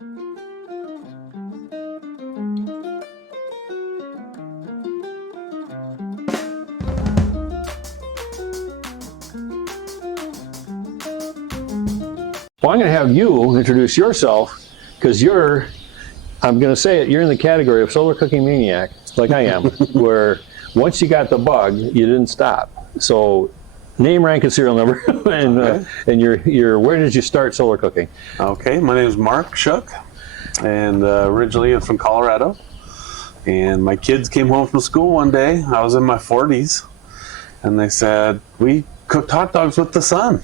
Well, I'm going to have you introduce yourself, because I'm going to say it, you're in the category of solar cooking maniac, like I am, where once you got the bug, you didn't stop. So name, rank, and serial number, and Okay. and your where did you start solar cooking? Okay, my name is Mark Shook, and originally I'm from Colorado. And my kids came home from school one day. I was in my 40s, and they said, "We cooked hot dogs with the sun."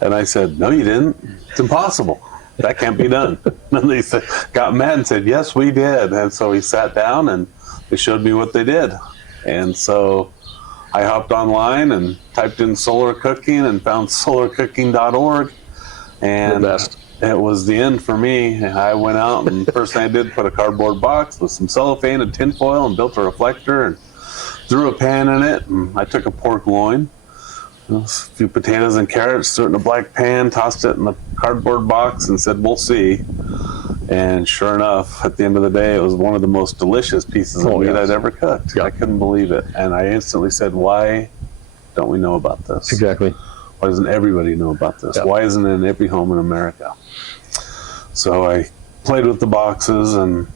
And I said, "No, you didn't. It's impossible. That can't be done." And they got mad and said, "Yes, we did." And so we sat down and they showed me what they did. And so I hopped online and typed in solar cooking and found solarcooking.org. And The best. it was the end for me. I went out, and the first thing I did, put a cardboard box with some cellophane and tin foil and built a reflector and threw a pan in it. And I took a pork loin, a few potatoes and carrots, threw it in a black pan, tossed it in the cardboard box, and said, "We'll see." And sure enough, at the end of the day, it was one of the most delicious pieces of meat I'd ever cooked. Yeah. I couldn't believe it. And I instantly said, "Why don't we know about this? Exactly. Why doesn't everybody know about this? Yeah. Why isn't it in every home in America?" So I played with the boxes, and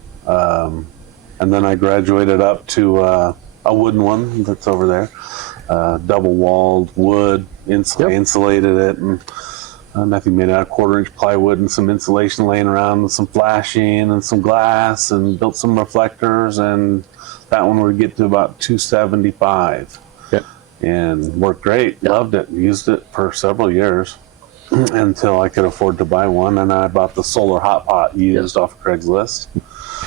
then I graduated up to a wooden one that's over there. Double-walled wood, insulated it, and nothing made out of quarter-inch plywood, and some insulation laying around, and some flashing, and some glass, and built some reflectors, and that one would get to about 275. Yep. And worked great. Yep. Loved it. Used it for several years until I could afford to buy one, and I bought the solar hot pot used off Craigslist.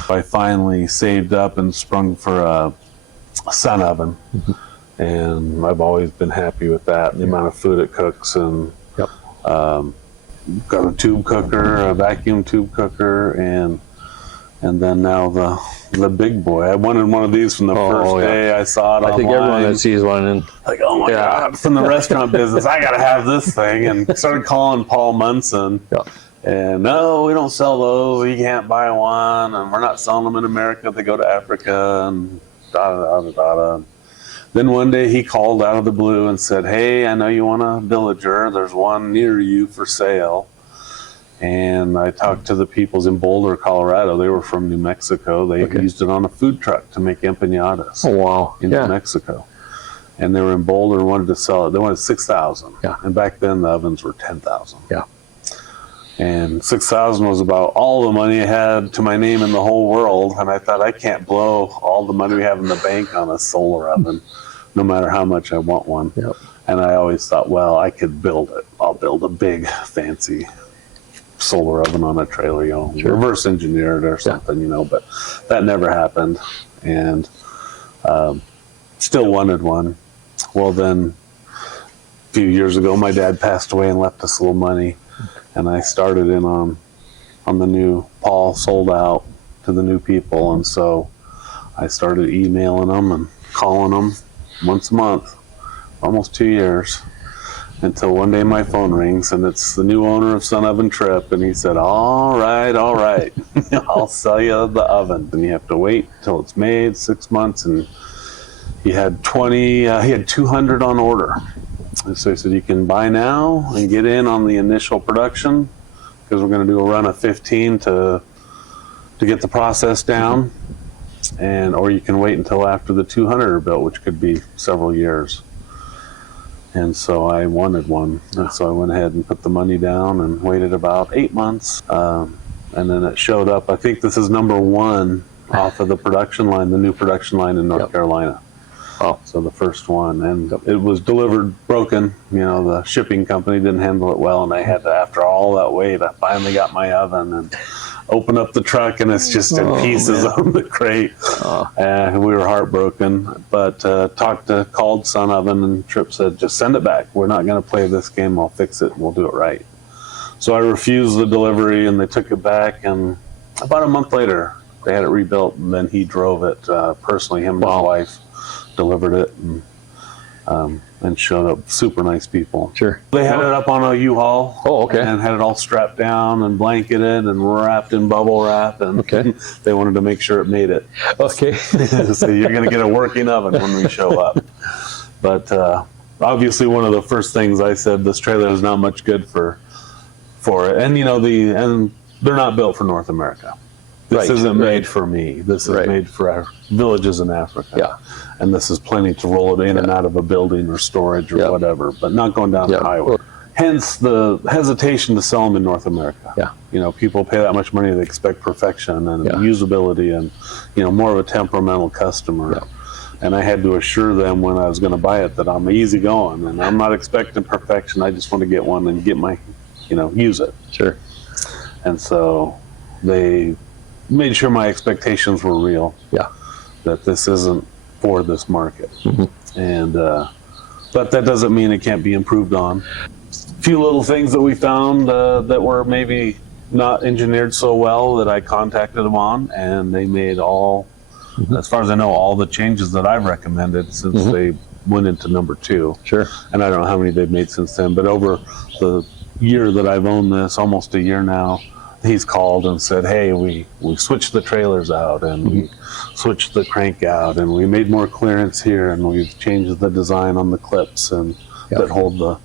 I finally saved up and sprung for a sun oven. And I've always been happy with that, the amount of food it cooks. And got a tube cooker, a vacuum tube cooker, and then now the big boy. I wanted one of these from the first day I saw it online. I think everyone that sees one, and like, oh my God, from the restaurant business, I gotta have this thing. And started calling Paul Munson. And no, we don't sell those. You can't buy one, and we're not selling them in America. They go to Africa, and da da da da da. Then one day he called out of the blue and said, "Hey, I know you want a villager. There's one near you for sale." And I talked to the peoples in Boulder, Colorado. They were from New Mexico. They used it on a food truck to make empanadas. Oh, wow. In New Mexico. And they were in Boulder and wanted to sell it. They wanted 6,000. Yeah. And back then the ovens were 10,000. Yeah. And 6,000 was about all the money I had to my name in the whole world. And I thought, I can't blow all the money we have in the bank on a solar oven, no matter how much I want one. Yep. And I always thought, well, I could build it. I'll build a big, fancy solar oven on a trailer, reverse engineer it or something, but that never happened. And still wanted one. Well, then a few years ago, my dad passed away and left us a little money. And I started in on the new, Paul sold out to the new people. And so I started emailing them and calling them once a month, almost 2 years, until one day my phone rings and it's the new owner of Sun Oven Trip. And he said, all right, I'll sell you the oven. And you have to wait till it's made, 6 months. And he had 200 on order. And so he said, you can buy now and get in on the initial production, because we're going to do a run of 15 to get the process down, or you can wait until after the 200 are built, which could be several years. And so I wanted one, and so I went ahead and put the money down and waited about 8 months, and then it showed up. I think this is number 1 off of the production line, the new production line in North Carolina. Oh, so the first one, and it was delivered broken. The shipping company didn't handle it well, and I had to, after all that wait, I finally got my oven and open up the truck, and it's just in pieces on the crate. And we were heartbroken, but called Sun Oven, and Tripp said, just send it back. We're not going to play this game. I'll fix it, and we'll do it right. So I refused the delivery, and they took it back, and about a month later, they had it rebuilt, and then he drove it personally, him and his wife. Delivered it, and showed up. Super nice people. Sure. They had it up on a U-Haul. Oh, okay. And had it all strapped down and blanketed and wrapped in bubble wrap. And Okay. they wanted to make sure it made it. Okay. So you're going to get a working oven when we show up. But obviously, one of the first things I said, this trailer is not much good for it. And and they're not built for North America. This isn't made for me. This is made for our villages in Africa. Yeah. And this is plenty to roll it in and out of a building or storage or whatever, but not going down the highway. Hence the hesitation to sell them in North America. Yeah. People pay that much money, they expect perfection and usability and, more of a temperamental customer. Yeah. And I had to assure them when I was going to buy it that I'm easygoing and I'm not expecting perfection. I just want to get one and get my, use it. Sure. And so they made sure my expectations were real. Yeah. That this isn't for this market. Mm-hmm. And, but that doesn't mean it can't be improved on. A few little things that we found that were maybe not engineered so well that I contacted them on, and they made all, as far as I know, all the changes that I've recommended since they went into number 2. Sure. And I don't know how many they've made since then, but over the year that I've owned this, almost a year now, he's called and said, hey, we switched the trailers out and we switched the crank out and we made more clearance here and we've changed the design on the clips and that hold the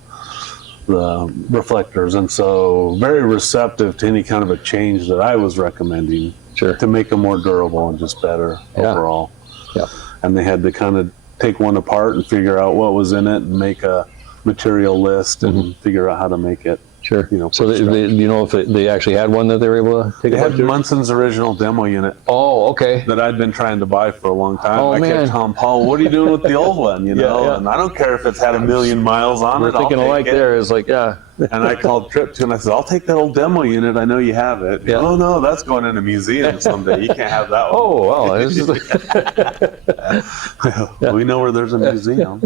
reflectors. And so very receptive to any kind of a change that I was recommending to make them more durable and just better overall. Yeah. And they had to kind of take one apart and figure out what was in it and make a material list and figure out how to make it. Sure. So if they actually had one that they were able to take? They had Munson's original demo unit. Oh, okay. That I'd been trying to buy for a long time. Oh, I kept telling Paul, "What are you doing with the old one?" And I don't care if it's had 1 million miles on We're it. thinking alike there. Is like, And I called Trip to and I said, "I'll take that old demo unit. I know you have it." Yeah. Oh no, that's going in a museum someday. You can't have that one. Oh well. We know where there's a museum.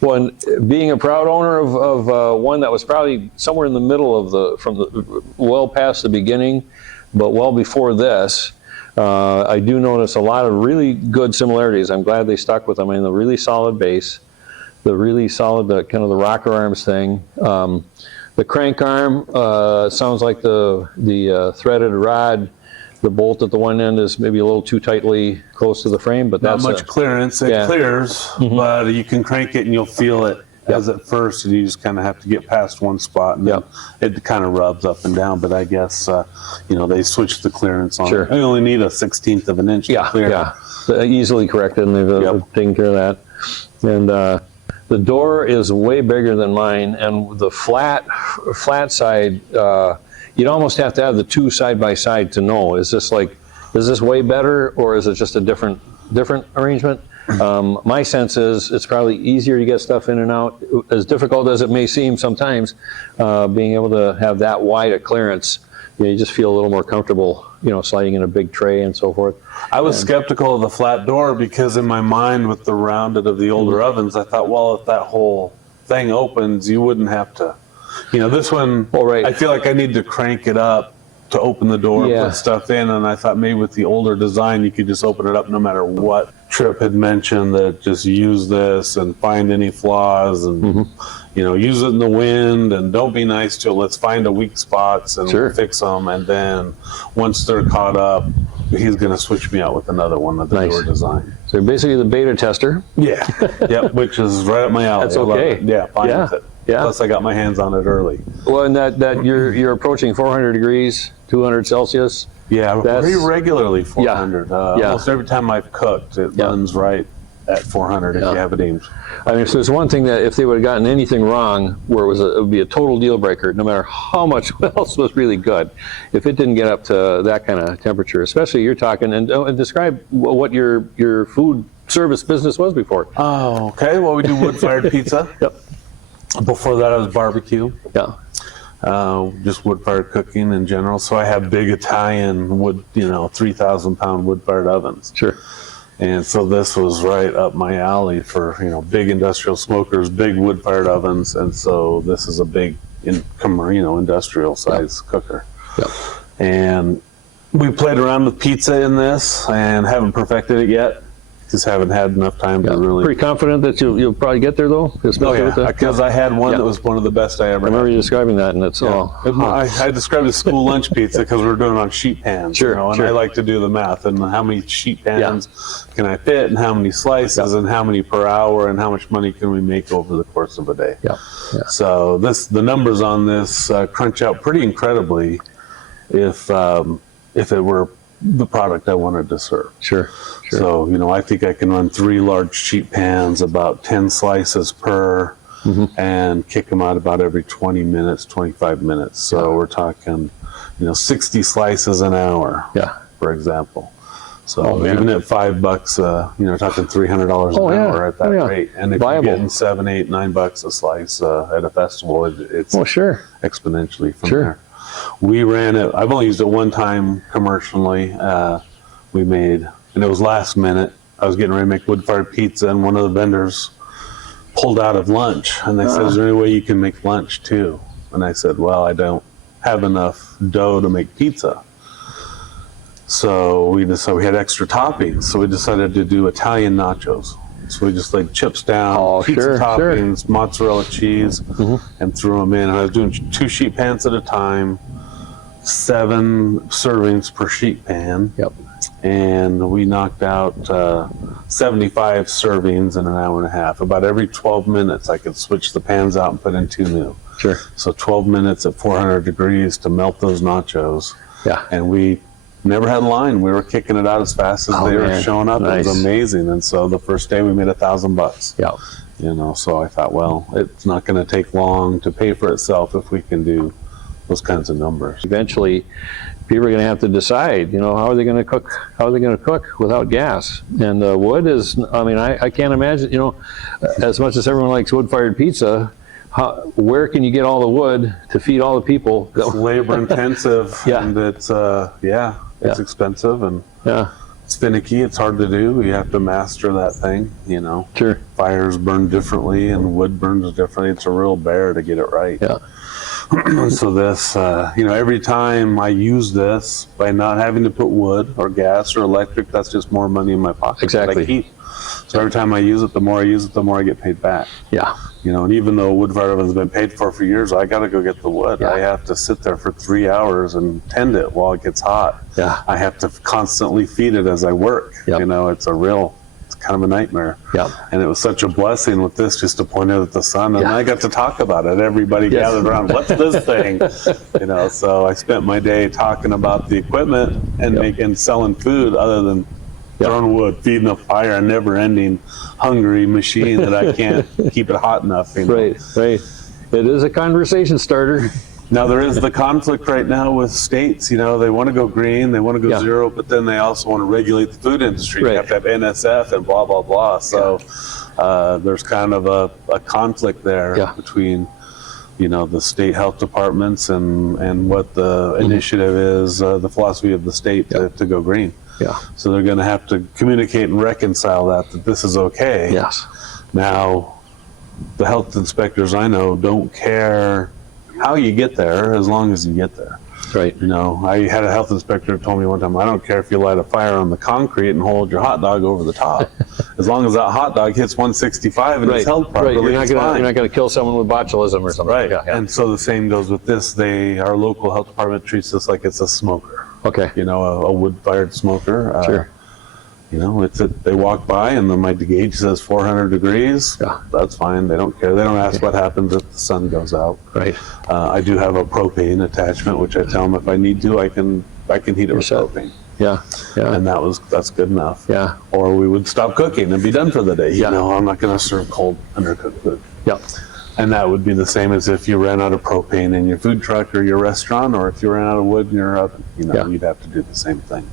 Well, and being a proud owner of one that was probably somewhere in the middle of from the well past the beginning, but well before this, I do notice a lot of really good similarities. I'm glad they stuck with them. I mean, the really solid base, the really solid kind of the rocker arms thing. The crank arm sounds like the threaded rod. The bolt at the one end is maybe a little too tightly close to the frame, but Not that's much clearance. It clears, but you can crank it and you'll feel it as at first, and you just kind of have to get past one spot, and then it kind of rubs up and down. But I guess they switched the clearance on it. I only need a 1/16 of an inch to clear. Yeah, easily corrected, and they've taken care of that. And the door is way bigger than mine, and the flat side. You'd almost have to have the two side by side to know. Is this way better, or is it just a different arrangement? My sense is it's probably easier to get stuff in and out. As difficult as it may seem sometimes, being able to have that wide a clearance, you just feel a little more comfortable, sliding in a big tray and so forth. I was skeptical of the flat door because in my mind with the rounded of the older ovens, I thought, well, if that whole thing opens, you wouldn't have to. This one, I feel like I need to crank it up to open the door, put stuff in, and I thought maybe with the older design, you could just open it up no matter what. Tripp had mentioned that just use this and find any flaws and, use it in the wind and don't be nice to it. Let's find the weak spots and fix them. And then once they're caught up, he's going to switch me out with another one of the door design. So basically the beta tester. Yeah. Which is right up my alley. That's okay. Yeah, fine with it. Yeah. Plus, I got my hands on it early. Well, and that you're approaching 400 degrees, 200 Celsius. Yeah, pretty regularly 400. Almost every time I've cooked, it runs right at 400 if you have it aimed. I mean, so it's one thing that if they would have gotten anything wrong, where it would be a total deal breaker, no matter how much else was really good, if it didn't get up to that kind of temperature, especially you're talking, and describe what your food service business was before. Oh, okay. Well, we do wood-fired pizza. Before that, I was barbecue. Just wood-fired cooking in general. So I have big Italian wood, 3,000-pound wood-fired ovens. Sure. And so this was right up my alley for, big industrial smokers, big wood-fired ovens. And so this is a big, industrial size cooker. And we played around with pizza in this and haven't perfected it yet. just haven't had enough time to really. Pretty confident that you'll probably get there though? Oh yeah, because I had one that was one of the best I ever I remember had. you describing that, and it's all. I described it as school lunch pizza because we're doing it on sheet pans. Sure, You know, and sure. I like to do the math and how many sheet pans can I fit, and how many slices, and how many per hour, and how much money can we make over the course of a day. Yeah. So the numbers on this crunch out pretty incredibly if it were the product I wanted to serve. Sure. So, you know, I think I can run 3 large sheet pans, about 10 slices per, and kick them out about every 20 minutes, 25 minutes. So we're talking, you know, 60 slices an hour, for example. So even at $5, you know, talking $300 an hour at that rate. And if you're getting $7, $8, $9 a slice at a festival, it's exponentially from there. We ran it. I've only used it one time commercially. We made, and it was last minute. I was getting ready to make wood-fired pizza, and one of the vendors pulled out of lunch, and they said, "Is there any way you can make lunch too?" And I said, "Well, I don't have enough dough to make pizza." So we decided we had extra toppings, so we decided to do Italian nachos. So we just laid chips down, pizza toppings, mozzarella cheese, and threw them in. And I was doing 2 sheet pans at a time, 7 servings per sheet pan. And we knocked out 75 servings in an hour and a half. About every 12 minutes, I could switch the pans out and put in 2 new. So 12 minutes at 400 degrees to melt those nachos. And we never had a line. We were kicking it out as fast as they were showing up. It was amazing. And so the first day we made $1,000. You know, so I thought, well, it's not going to take long to pay for itself if we can do those kinds of numbers. Eventually, people are going to have to decide, you know, how are they going to cook? How are they going to cook without gas? And wood is, I mean, I can't imagine, you know, as much as everyone likes wood-fired pizza, where can you get all the wood to feed all the people? It's labor intensive, and it's it's expensive, and it's finicky. It's hard to do. You have to master that thing, you know. Fires burn differently, and wood burns differently. It's a real bear to get it right. So this, you know, every time I use this, by not having to put wood or gas or electric, that's just more money in my pocket. That I keep. So every time I use it, the more I use it, the more I get paid back. You know, and even though wood-fired ovens have been paid for years, I got to go get the wood. I have to sit there for 3 hours and tend it while it gets hot. I have to constantly feed it as I work. You know, it's kind of a nightmare. And it was such a blessing with this just to point it at the sun. And I got to talk about it. Everybody gathered around, what's this thing? You know, so I spent my day talking about the equipment and selling food other than throwing wood, feeding a fire, a never-ending hungry machine that I can't keep it hot enough. You know? It is a conversation starter. Now there is the conflict right now with states. You know, they want to go green, they want to go zero, but then they also want to regulate the food industry. You have to have NSF and blah blah blah. So there's kind of a conflict there between, you know, the state health departments and what the initiative is, the philosophy of the state to go green. So they're going to have to communicate and reconcile that this is okay. Now, the health inspectors I know don't care how you get there as long as you get there. You know, I had a health inspector who told me one time, I don't care if you light a fire on the concrete and hold your hot dog over the top. As long as that hot dog hits 165 and it's held properly, you're not going to kill someone with botulism or something. And so the same goes with this. Our local health department treats this like it's a smoker. You know, a wood-fired smoker. You know, they walk by and then my gauge says 400 degrees. That's fine. They don't care. They don't ask what happens if the sun goes out. I do have a propane attachment, which I tell them if I need to, I can heat it with propane. And that's good enough. Or we would stop cooking and be done for the day. You know, I'm not going to serve cold, undercooked food. And that would be the same as if you ran out of propane in your food truck or your restaurant, or if you ran out of wood in your oven. You know, you'd have to do the same thing.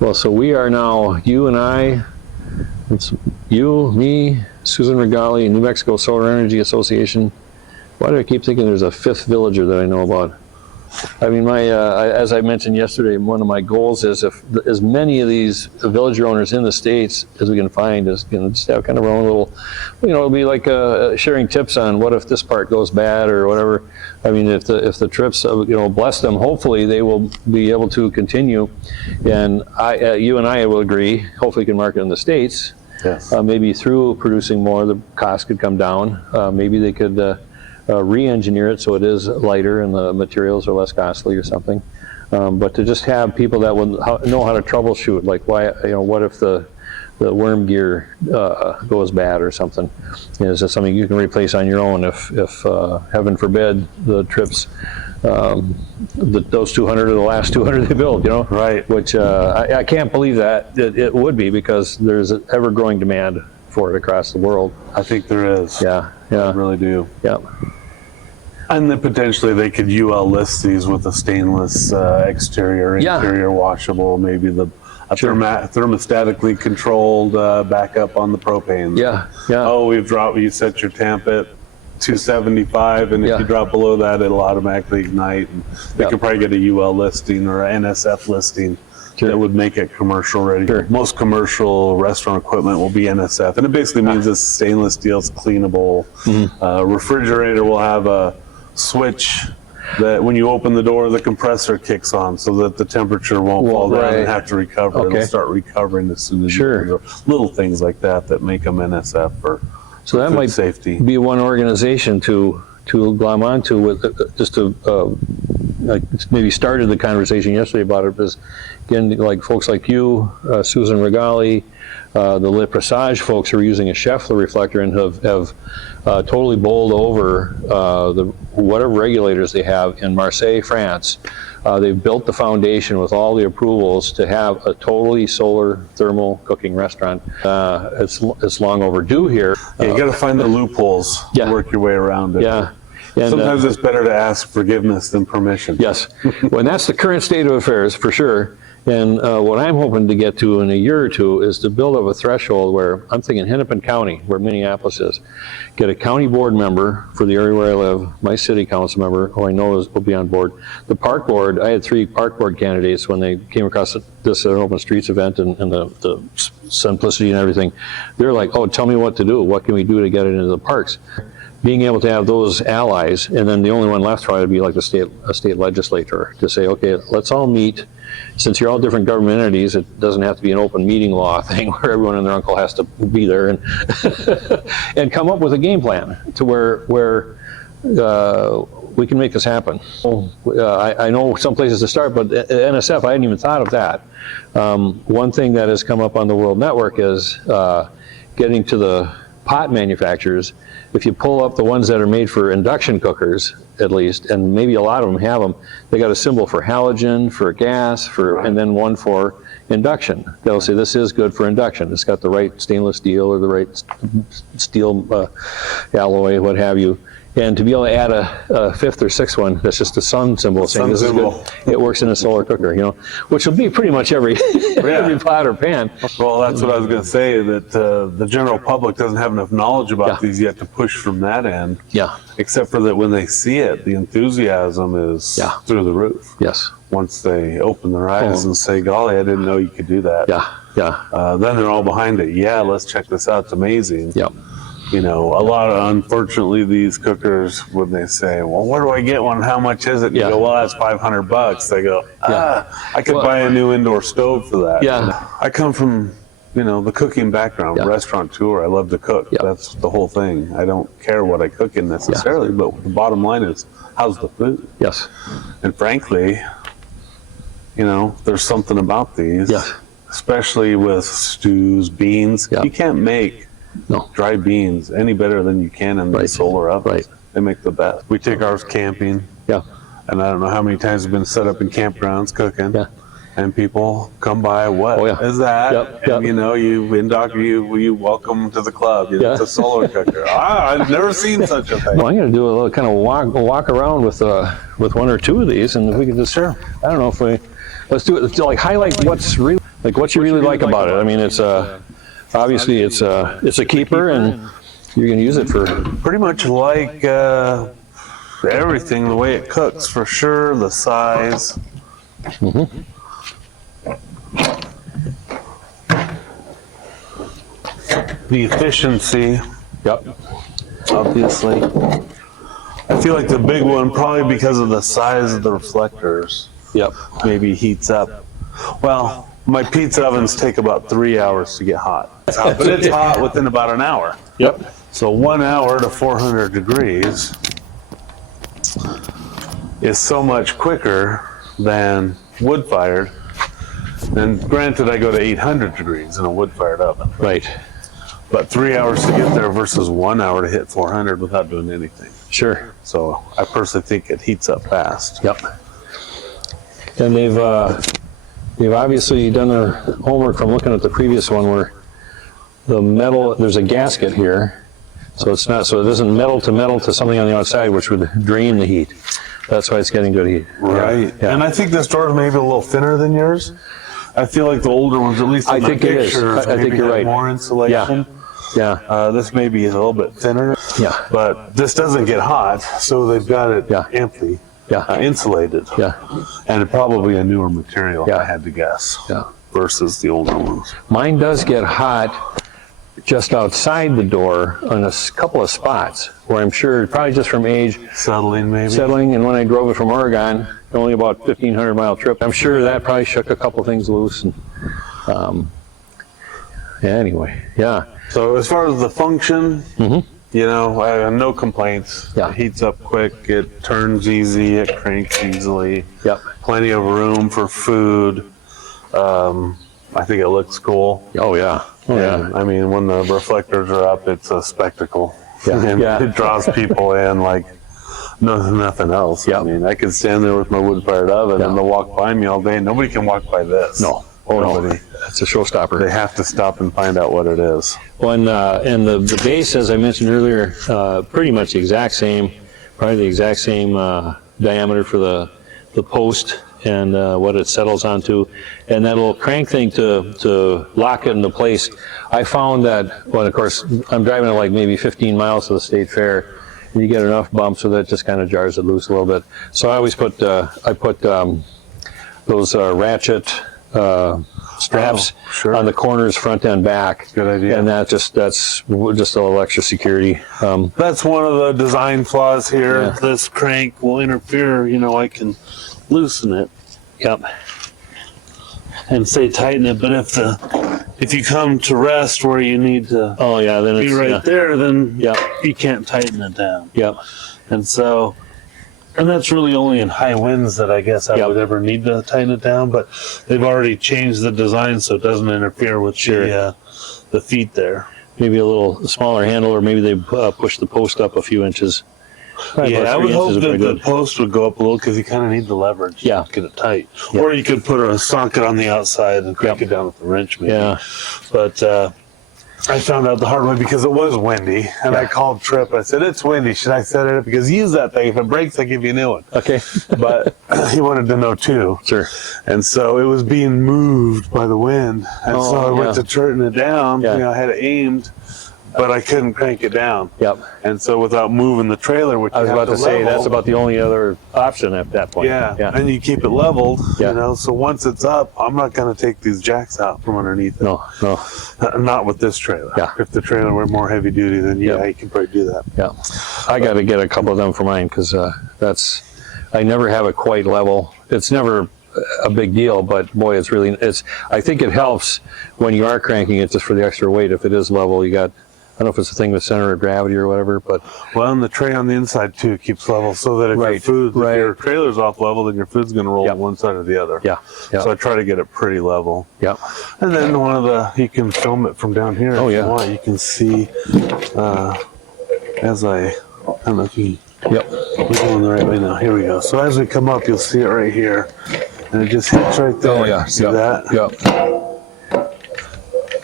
Well, so we are now, you and I, it's you, me, Susan Regali, New Mexico Solar Energy Association. Why do I keep thinking there's a 5th villager that I know about? I mean, as I mentioned yesterday, one of my goals is if as many of these villager owners in the States as we can find is, just have kind of our own little, it'll be like sharing tips on what if this part goes bad or whatever. I mean, if the trips, bless them, hopefully they will be able to continue. And you and I will agree, hopefully we can market in the States. Yes. Maybe through producing more, the cost could come down. Maybe they could re-engineer it so it is lighter and the materials are less costly or something. But to just have people that will know how to troubleshoot, like what if the worm gear goes bad or something? Is it something you can replace on your own if heaven forbid the trips, those 200 are the last 200 they build, Right. Which I can't believe that it would be, because there's an ever-growing demand for it across the world. I think there is. Yeah. I really do. Yeah. And then potentially they could UL list these with a stainless exterior, interior washable, maybe thermostatically controlled backup on the propane. Yeah. Oh, you set your temp at 275, and if you drop below that, it'll automatically ignite. And they could probably get a UL listing or an NSF listing that would make it commercial ready. Sure. Most commercial restaurant equipment will be NSF, and it basically means it's stainless steel, it's cleanable. Refrigerator will have a switch that when you open the door, the compressor kicks on so that the temperature won't fall down and have to recover. Okay. It'll start recovering as soon as Sure. you little things like that make them NSF for So that might safety. be one organization to glom onto with, just to maybe started the conversation yesterday about it, because again, like folks like you, Susan Regali, the Le Presage folks who are using a Scheffler reflector and have totally bowled over whatever regulators they have in Marseille, France. They've built the foundation with all the approvals to have a totally solar thermal cooking restaurant. It's long overdue here. You got to find the loopholes to work your way around it. Yeah. And, sometimes it's better to ask forgiveness than permission. Yes. Well, and that's the current state of affairs for sure. And what I'm hoping to get to in a year or two is to build up a threshold where I'm thinking Hennepin County, where Minneapolis is, get a county board member for the area where I live, my city council member, who I know will be on board. The park board, I had 3 park board candidates when they came across this Open Streets event and the simplicity and everything. They're like, oh, tell me what to do. What can we do to get it into the parks? Being able to have those allies, and then the only one left probably would be like a state legislature to say, okay, let's all meet. Since you're all different government entities, it doesn't have to be an open meeting law thing where everyone and their uncle has to be there, and and come up with a game plan to where we can make this happen. I know some places to start, but at NSF, I hadn't even thought of that. One thing that has come up on the World Network is getting to the pot manufacturers. If you pull up the ones that are made for induction cookers, at least, and maybe a lot of them have them, they got a symbol for halogen, for gas, and then one for induction. They'll say this is good for induction. It's got the right stainless steel or the right steel alloy, what have you. And to be able to add a 5th or 6th one, that's just a sun symbol saying this is good. It works in a solar cooker, which will be pretty much every pot or pan. Well, that's what I was going to say, that the general public doesn't have enough knowledge about these yet to push from that end. Yeah. Except for that when they see it, the enthusiasm is through the roof. Yes. Once they open their eyes and say, golly, I didn't know you could do that. Then they're all behind it. Yeah, let's check this out. It's amazing. Yep. A lot of, unfortunately, these cookers, when they say, well, where do I get one? How much is it? And you go, well, that's $500. They go, I could buy a new indoor stove for that. Yeah. I come from, the cooking background, restaurateur. I love to cook. That's the whole thing. I don't care what I cook in necessarily, but the bottom line is, how's the food? Yes. And frankly, there's something about these, especially with stews, beans. You can't make dry beans any better than you can in the solar oven. They make the best. We take ours camping. And I don't know how many times we've been set up in campgrounds cooking. And people come by, what is that? And you welcome to the club. It's a solar cooker. I've never seen such a thing. Well, I'm going to do a little kind of walk around with 1 or 2 of these, and if we can just I don't know if let's do it. Like highlight what's really what you really like about it. I mean, it's obviously it's a keeper, and you're going to use it for pretty much like everything, the way it cooks for sure, the size. The efficiency, Yep. obviously. I feel like the big one, probably because of the size of the reflectors, Yep. maybe heats up. Well, my pizza ovens take about 3 hours to get hot. But it's hot within about an hour. Yep. So 1 hour to 400 degrees is so much quicker than wood-fired. And granted, I go to 800 degrees in a wood-fired oven. Right. But 3 hours to get there versus 1 hour to hit 400 without doing anything. Sure. So I personally think it heats up fast. Yep. And they've obviously done their homework from looking at the previous one where the metal, there's a gasket here, so it's not, so it isn't metal to something on the outside, which would drain the heat. That's why it's getting good heat. Right. Yeah. And I think this door is maybe a little thinner than yours. I feel like the older ones, at least in I the think it is. pictures, I think maybe you're have right. more insulation. Yeah. This may be a little bit thinner. Yeah. But this doesn't get hot, so they've got it Yeah. amply Yeah. insulated. Yeah. And probably a newer material, Yeah. I had to guess, Yeah. versus the older ones. Mine does get hot just outside the door on a couple of spots where I'm sure, probably just from age, Settling, maybe? settling, and when I drove it from Oregon, only about 1,500-mile trip, I'm sure that probably shook a couple things loose. And yeah, anyway, yeah. So as far as the function, you know, I have no complaints. Yeah. It heats up quick, it turns easy, it cranks easily. Yep. Plenty of room for food. I think it looks cool. Oh, yeah. Oh, yeah. And, I mean, when the reflectors are up, it's a spectacle. Yeah. And Yeah. it draws people in like nothing else. Yep. I mean, I could stand there with my wood-fired oven and Yeah. they'll walk by me all day. Nobody can walk by this. No. Oh, no. Nobody. That's a showstopper. They have to stop and find out what it is. Well, and the base, as I mentioned earlier, pretty much the exact same, probably the exact same diameter for the post and what it settles onto. And that little crank thing to lock it into place. I found that, well, of course, I'm driving it like maybe 15 miles to the state fair, and you get enough bumps so that it just kind of jars it loose a little bit. So I always put, those ratchet straps sure. on the corners, front and back. Good idea. And that's just a little extra security. That's one of the design flaws here. Yeah. This crank will interfere. You know, I can loosen it Yep. and say tighten it, but if you come to rest where you need to Oh yeah. Then be it's right yeah. there, then Yep. you can't tighten it down. Yep. And so, and that's really only in high winds that I guess I Yep. would ever need to tighten it down. But they've already changed the design so it doesn't interfere with the feet there. Maybe a little smaller handle, or maybe they push the post up a few inches. Probably Yeah, about I 3 would inches hope is that pretty the good. post would go up a little because you kind of need the leverage Yeah. to get it tight. Yeah. Or you could put a socket on the outside and crank it down with the wrench maybe. Yeah. But I found out the hard way because it was windy. And I called Tripp. I said, it's windy. Should I set it up? Because use that thing. If it breaks, I give you a new one. Okay. But he wanted to know too. Sure. And so it was being moved by the wind. And so I went to turn it down. Yeah. You know, I had it aimed, but I couldn't crank it down. Yep. And so without moving the trailer, which I was you have about to say level, that's about the only other option at that point. yeah. Yeah. And you keep it leveled, Yeah. you know, so once it's up, I'm not going to take these jacks out from underneath it. No. No. Not with this trailer. Yeah. If the trailer were more heavy duty, then yeah, Yep. you can probably do that. Yeah. I got to get a couple of them for mine because I never have it quite level. It's never a big deal, but boy, I think it helps when you are cranking it just for the extra weight. If it is level, you got, I don't know if it's a thing with center of gravity or whatever, but Well, and the tray on the inside too keeps level so that if Right, if right. your trailer's off level, then your food's going to roll Yep. one side or the other. yeah. Yeah. So I try to get it pretty level. Yeah. And then you can film it from down here Oh, if yeah. you want. You can see I don't know if Yep. we're going the right way now. Here we go. So as we come up, you'll see it right here. And it just hits right there. Oh yeah. See Yep. that? Yep.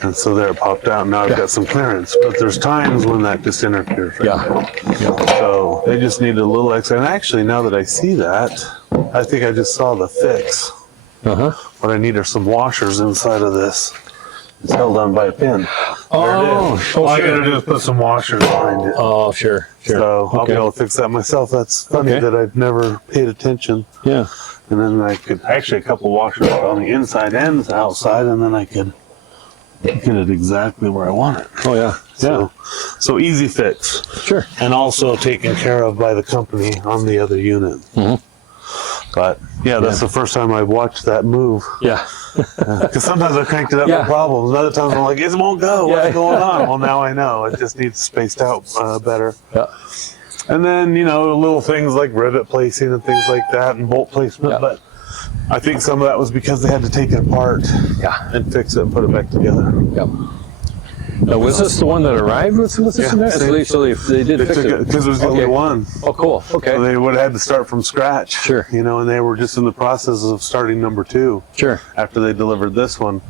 And so there it popped out. Now I've got some clearance. But there's times when that just interferes. Right Yeah. Yeah. So they just need a little extra. And actually, now that I see that, I think I just saw the fix. Uh huh. What I need are some washers inside of this It's held on by a pin. Oh, All I gotta do is put some washers behind it. Oh, sure. So I'll be able to fix that myself. That's funny that I've never paid attention. Yeah. And then I could actually a couple washers on the inside and the outside, and then I could get it exactly where I want it. Oh, yeah. So easy fix. Sure. And also taken care of by the company on the other unit. Mm-hmm. But yeah, that's the first time I've watched that move. Yeah. Because sometimes I cranked it up with problems. Other times I'm like, it won't go. What's going on? Well, now I know. It just needs spaced out better. Yeah. And then, you know, little things like rivet placing and things like that and bolt placement. Yeah. But I think some of that was because they had to take it apart and fix it and put it back together. Yep. Now, was this the one that arrived with this in there? So they did fix it? Because it was the only one. Oh, cool. Okay. So they would have had to start from scratch. Sure. You know, and they were just in the process of starting number 2. Sure. After they delivered this one.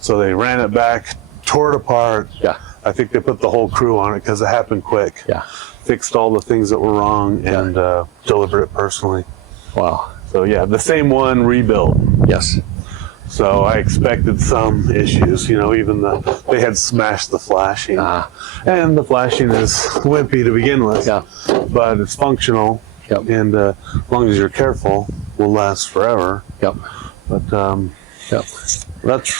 So they ran it back, tore it apart. Yeah. I think they put the whole crew on it because it happened quick. Yeah. Fixed all the things that were wrong and delivered it personally. Wow. So yeah, the same one rebuilt. Yes. So I expected some issues, you know, even they had smashed the flashing. And the flashing is wimpy to begin with. Yeah. But it's functional. Yep. And as long as you're careful, will last forever. Yep. But yep. That's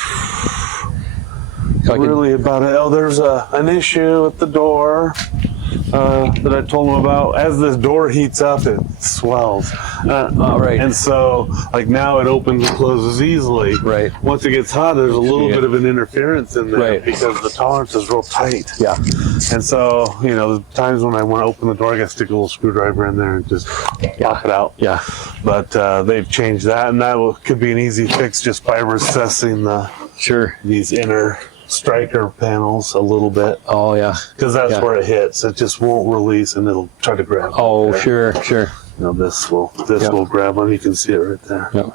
really about it. Oh, there's an issue with the door that I told them about. As this door heats up, it swells. Right. And so, like now, it opens and closes easily. Right. Once it gets hot, there's a little bit of an interference in there because the tolerance is real tight. Yeah. And so, you know, the times when I want to open the door, I got to stick a little screwdriver in there and just pop it out. Yeah. But they've changed that, and that could be an easy fix just by recessing these inner striker panels a little bit. Oh, yeah. Because that's where it hits. It just won't release, and it'll try to grab. Oh, sure. You know, this will grab on. You can see it right there. Yep.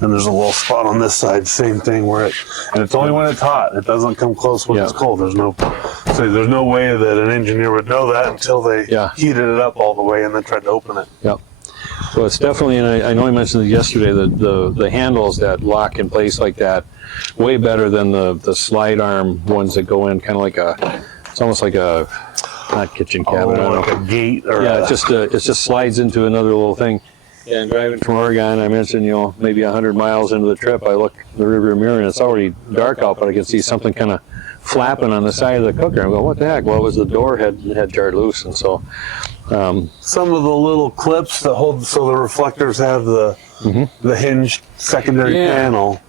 And there's a little spot on this side, same thing and it's only when it's hot. It doesn't come close when it's cold. There's no way that an engineer would know that until they heated it up all the way and then tried to open it. Yep. So it's definitely, and I know I mentioned it yesterday, the handles that lock in place like that, way better than the slide arm ones that go in kind of like it's almost like a, not kitchen cabinet. Like a gate or it just slides into another little thing. And driving from Oregon, I mentioned, you know, maybe 100 miles into the trip, I look in the rearview mirror and it's already dark out, but I can see something kind of flapping on the side of the cooker. I go, what the heck? Well, it was the door had jarred loose, and so. Some of the little clips that hold, so the reflectors have the hinged secondary panel,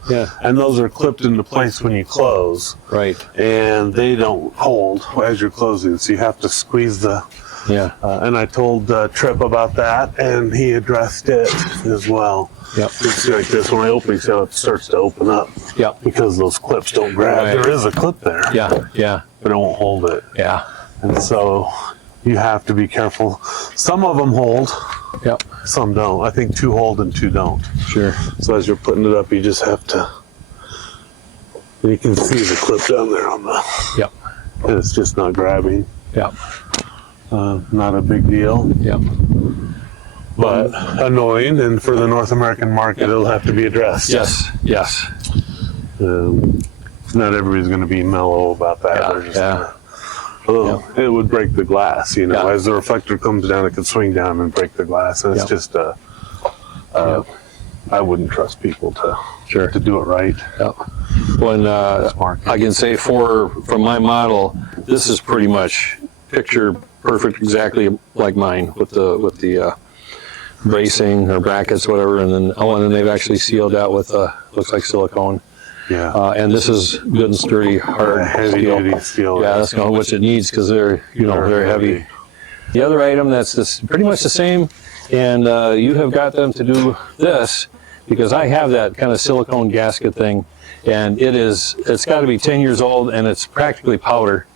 and those are clipped into place when you close. Right. And they don't hold as you're closing, so you have to squeeze the. And I told Tripp about that, and he addressed it as well. Yep. It's like this when I open, so it starts to open up. Yep. Because those clips don't grab. Right. There is a clip there. Yeah. But it won't hold it. Yeah. And so you have to be careful. Some of them hold. Yep. Some don't. I think 2 hold and 2 don't. Sure. So as you're putting it up, you just have to. You can see the clip down there on the. Yep. And it's just not grabbing. Yep. Not a big deal. Yep. But annoying, and for the North American market, it'll have to be addressed. Yes. Not everybody's going to be mellow about that. It would break the glass, you know. As the reflector comes down, it could swing down and break the glass. And it's just I wouldn't trust people to do it right. When I can say from my model, this is pretty much picture perfect, exactly like mine with the bracing or brackets, whatever, and then they've actually sealed out with looks like silicone. And this is good and sturdy, hard heavy-duty steel. Yeah, that's what it needs because they're very heavy. The other item that's pretty much the same, and you have got them to do this because I have that kind of silicone gasket thing, and it's got to be 10 years old, and it's practically powder.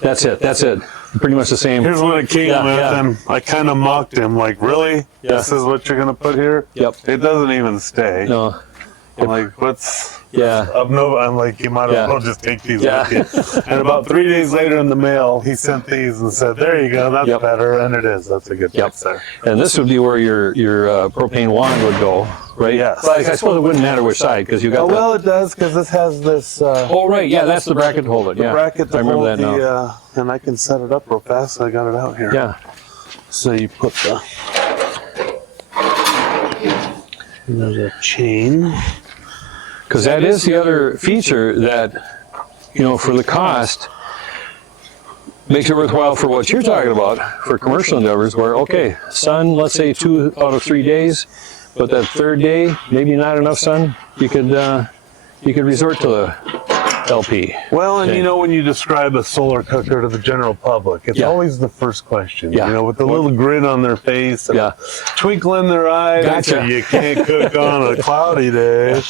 That's it. Pretty much the same. Here's what it came with, and I kind of mocked him, like, really? This is what you're going to put here? Yep. It doesn't even stay. No. I'm like, what's... Yeah. I'm like, you might as well just take these with you. And about 3 days later in the mail, he sent these and said, there you go, that's better. And it is. That's a good fix there. And this would be where your propane wand would go, right? Yes. But I suppose it wouldn't matter which side, because you got well, it does, because this has this... oh, right. Yeah, that's the bracket to hold it. the bracket to I remember hold that now. the... and I can set it up real fast, so I got it out here. Yeah. So you put the... There's a chain. Because that is the other feature that, you know, for the cost, makes it worthwhile for what you're talking about, for commercial endeavors, where, okay, sun, let's say 2 out of 3 days, but that third day, maybe not enough sun, you could resort to the LP. Well, and Okay. you know, when you describe a solar cooker to the general public, it's always the first question. Yeah. You know, with the little grin on their face and Yeah. twinkle in their eye. Gotcha. Say, you can't cook on a cloudy day.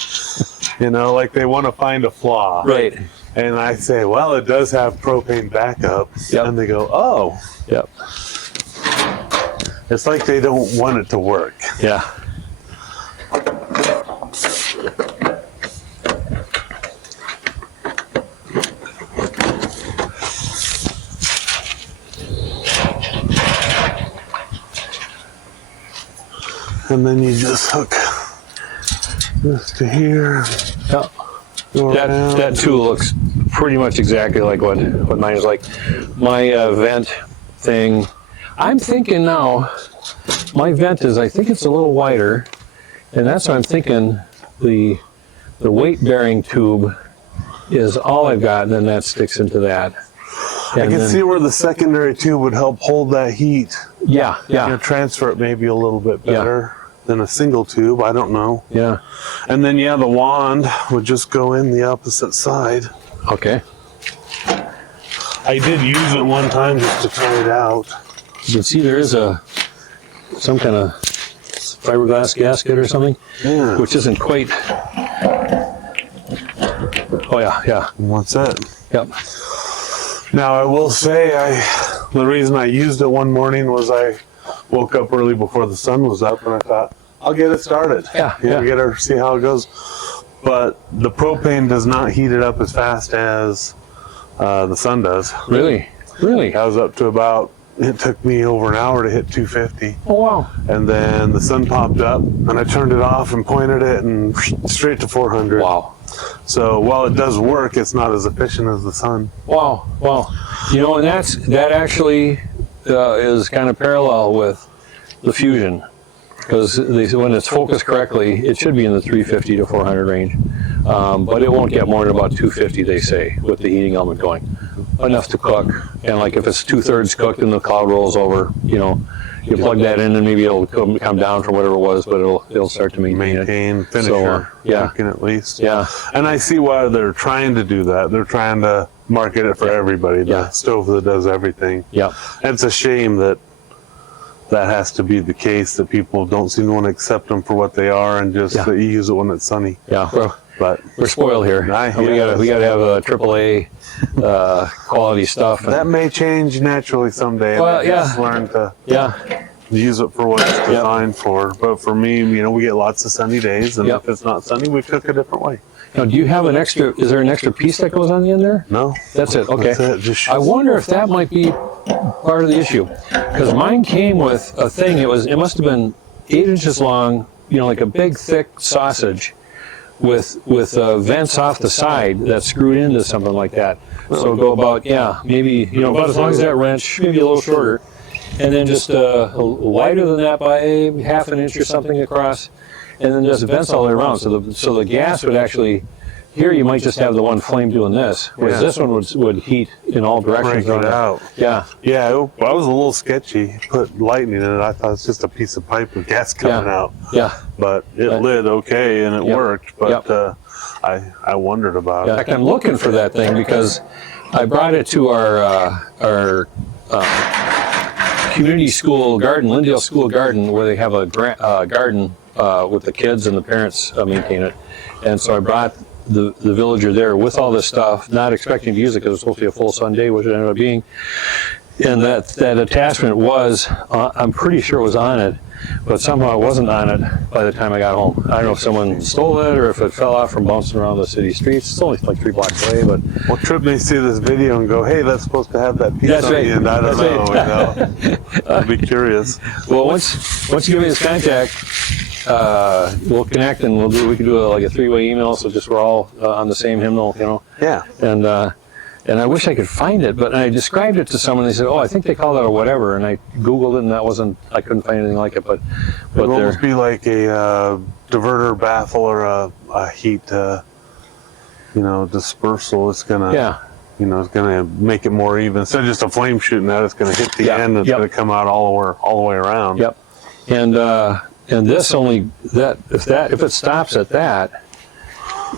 You know, like they want to find a flaw. Right. And I say, well, it does have propane backup. Yep. And they go, oh. Yep. It's like they don't want it to work. Yeah. And then you just hook this to here. Yeah. Go around. That tool looks pretty much exactly like what mine is like. My vent thing, I'm thinking now, my vent is, I think it's a little wider, and that's what I'm thinking, the weight bearing tube is all I've got, and then that sticks into that. I can see where the secondary tube would help hold that heat. Yeah, You know, yeah, transfer it maybe a little bit better than a single tube. I don't know. yeah. And then, the wand would just go in the opposite side. Okay. I did use it one time just to try it out. You can see there is some kind of fiberglass gasket or something, Yeah. which isn't quite. Oh yeah, yeah, And that's it. yep. Now, I will say, the reason I used it one morning was I woke up early before the sun was up, and I thought, I'll get it started. Yeah, You know, yeah. get her, see how it goes. But the propane does not heat it up as fast as the sun does. Really, really. I was up to about, it took me over an hour to hit 250. Oh wow. And then the sun popped up, and I turned it off and pointed it, and straight to 400. Wow. So while it does work, it's not as efficient as the sun. Wow, wow. You know, and that actually is kind of parallel with the Fusion, because when it's focused correctly, it should be in the 350 to 400 range, but it won't get more than about 250, they say, with the heating element going. Enough to cook, and like if it's 2/3 cooked and the cloud rolls over, you know, you plug that in and maybe it'll come down from whatever it was, but it'll start to maintain it. Finisher, So, yeah. cooking at least. Yeah. And I see why they're trying to do that. They're trying to market it for everybody. The Yeah. stove that does everything. Yep. And it's a shame that has to be the case, that people don't seem to want to accept them for what they are, and just that you use it when it's sunny. Yeah. But We're spoiled here. We gotta have a AAA quality stuff. that may change naturally someday. Well, and just learn to use it for what it's designed for. But for me, we get lots of sunny days, and if it's not sunny, we cook a different way. Now, do you have an extra? Is there an extra piece that goes on the end there? No, That's it. Okay. that's it. Just I wonder if that might be part of the issue, because mine came with a thing. It must have been 8 inches long. You know, like a big thick sausage, with vents off the side that screwed into something like that. So go about maybe about as long as that wrench, maybe a little shorter, and then just wider than that by half an inch or something across, and then just vents all the way around. So the gas would actually. Here you might just have the one flame doing this, whereas this one would heat in all directions. break it out. Yeah. Yeah, I was a little sketchy. Put lightning in it. I thought it's just a piece of pipe with gas coming out. Yeah. But it lit okay and it worked. But Yep. I wondered about In it. fact, I'm looking for that thing because I brought it to our community school garden, Lindale School Garden, where they have a garden with the kids and the parents maintain it. And so I brought the villager there with all this stuff, not expecting to use it because it was supposed to be a full sun day, which it ended up being. and that attachment was, I'm pretty sure it was on it, but somehow it wasn't on it by the time I got home. I don't know if someone stole it or if it fell off from bouncing around the city streets. It's only like 3 blocks away, but Well, Trip may see this video and go, "Hey, that's supposed to have that piece That's on right. the end." I don't That's know. You know? I'd be curious. well, once you give me his contact, we'll connect and we can do like a 3-way email, so just we're all on the same hymnal, you know. Yeah. And I wish I could find it, but I described it to someone. They said, "Oh, I think they call that a whatever," and I Googled it, and I couldn't find anything like it. But It would almost be like a diverter baffle or a heat, dispersal. It's gonna, it's gonna make it more even. Instead of just a flame shooting out, it's gonna hit the end. And it's gonna come out all the way around. Yep. And this only if it stops at that.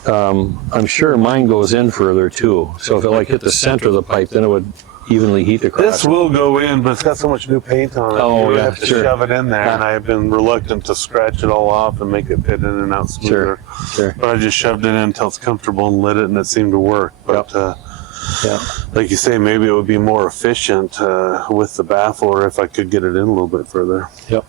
I'm sure mine goes in further too. So if it like hit the center of the pipe, then it would evenly heat across. This will go in, but it's got so much new paint on it. Oh, you yeah, have to sure. shove it in there, and I've been reluctant to scratch it all off and make it fit in and out smoother. Sure. But I just shoved it in until it's comfortable and lit it, and it seemed to work. But like you say, maybe it would be more efficient with the baffler if I could get it in a little bit further. Yep.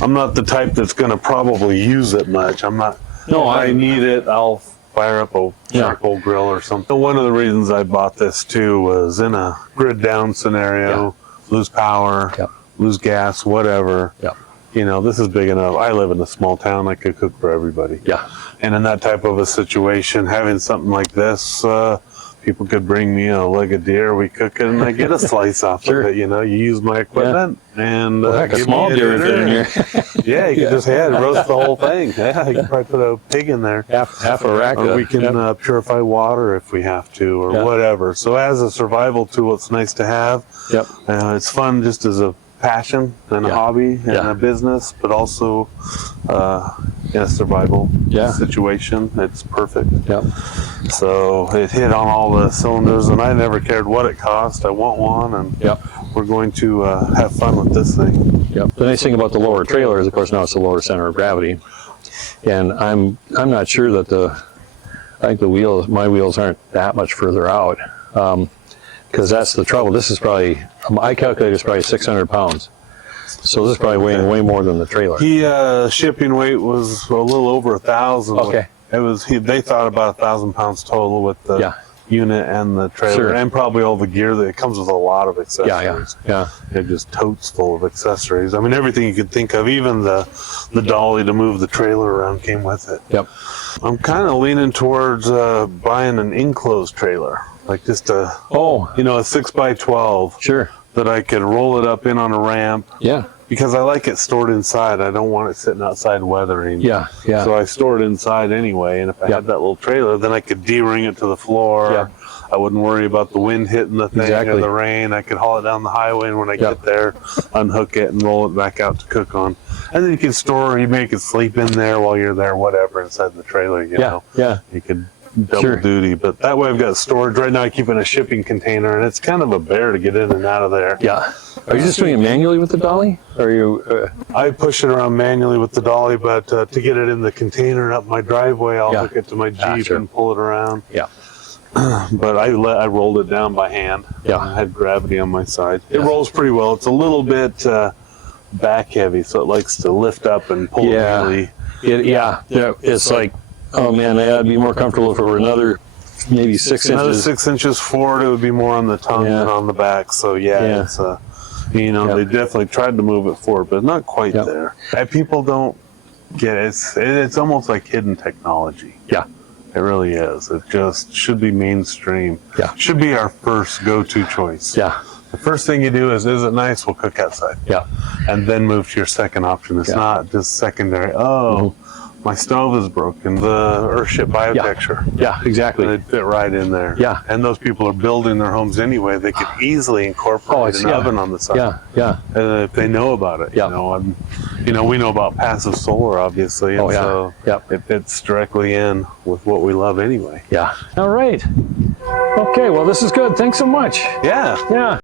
I'm not the type that's going to probably use it much. I'm not. No, if I need it, I'll fire up a charcoal grill or something. One of the reasons I bought this too was in a grid down scenario, lose power, lose gas, whatever. This is big enough. I live in a small town. I could cook for everybody. And in that type of a situation, having something like this, people could bring me a leg of deer, we cook it, and I get a slice off of it. You use my equipment, and heck, a small deer fit in here. You could just roast the whole thing. Yeah, you could probably put a pig in there. half a rack. Or we can purify water if we have to, or whatever. So as a survival tool, it's nice to have. It's fun just as a passion and a hobby and a business, but also in a survival situation. It's perfect. So it hit on all the cylinders, and I never cared what it cost. I want one, and we're going to have fun with this thing. The nice thing about the lower trailer is, of course, now it's the lower center of gravity, and I'm not sure that I think my wheels aren't that much further out, because that's the trouble. This is probably, I calculate it's probably 600 pounds. So this is probably weighing way more than the trailer. Shipping weight was a little over 1,000. Okay. It was. They thought about 1,000 pounds total with the unit and the trailer, and probably all the gear. That it comes with a lot of accessories. It just totes full of accessories. I mean, everything you could think of, even the dolly to move the trailer around came with it. I'm kind of leaning towards buying an enclosed trailer, like just a 6x12. Sure. That I could roll it up in on a ramp. Because I like it stored inside. I don't want it sitting outside weathering. So I store it inside anyway. And if I had that little trailer, then I could D-ring it to the floor. I wouldn't worry about the wind hitting the thing or the rain. I could haul it down the highway, and when I get there, unhook it and roll it back out to cook on. And then you can store, you make it sleep in there while you're there, whatever, inside the trailer, you know. You could double duty, but that way I've got storage. Right now I keep in a shipping container, and it's kind of a bear to get in and out of there. Are you just doing it manually with the dolly? Or are you? I push it around manually with the dolly, but to get it in the container up my driveway, I'll hook it to my Jeep and pull it around. But I rolled it down by hand. I had gravity on my side. It rolls pretty well. It's a little bit back heavy, so it likes to lift up and pull really. It's like, oh man, I'd be more comfortable if it were another maybe 6 inches. Another 6 inches forward, it would be more on the tongue than on the back. So it's they definitely tried to move it forward, but not quite there. And people don't get it. It's almost like hidden technology. It really is. It just should be mainstream. Should be our first go-to choice. The first thing you do is it nice? We'll cook outside. And then move to your second option. It's not just secondary. My stove is broken. The Earthship biotexture. Exactly. They'd fit right in there. And those people are building their homes anyway. They could easily incorporate an oven on the side. If they know about it. We know about passive solar, obviously. And so it fits directly in with what we love anyway. All right. Okay, well, this is good. Thanks so much. Yeah.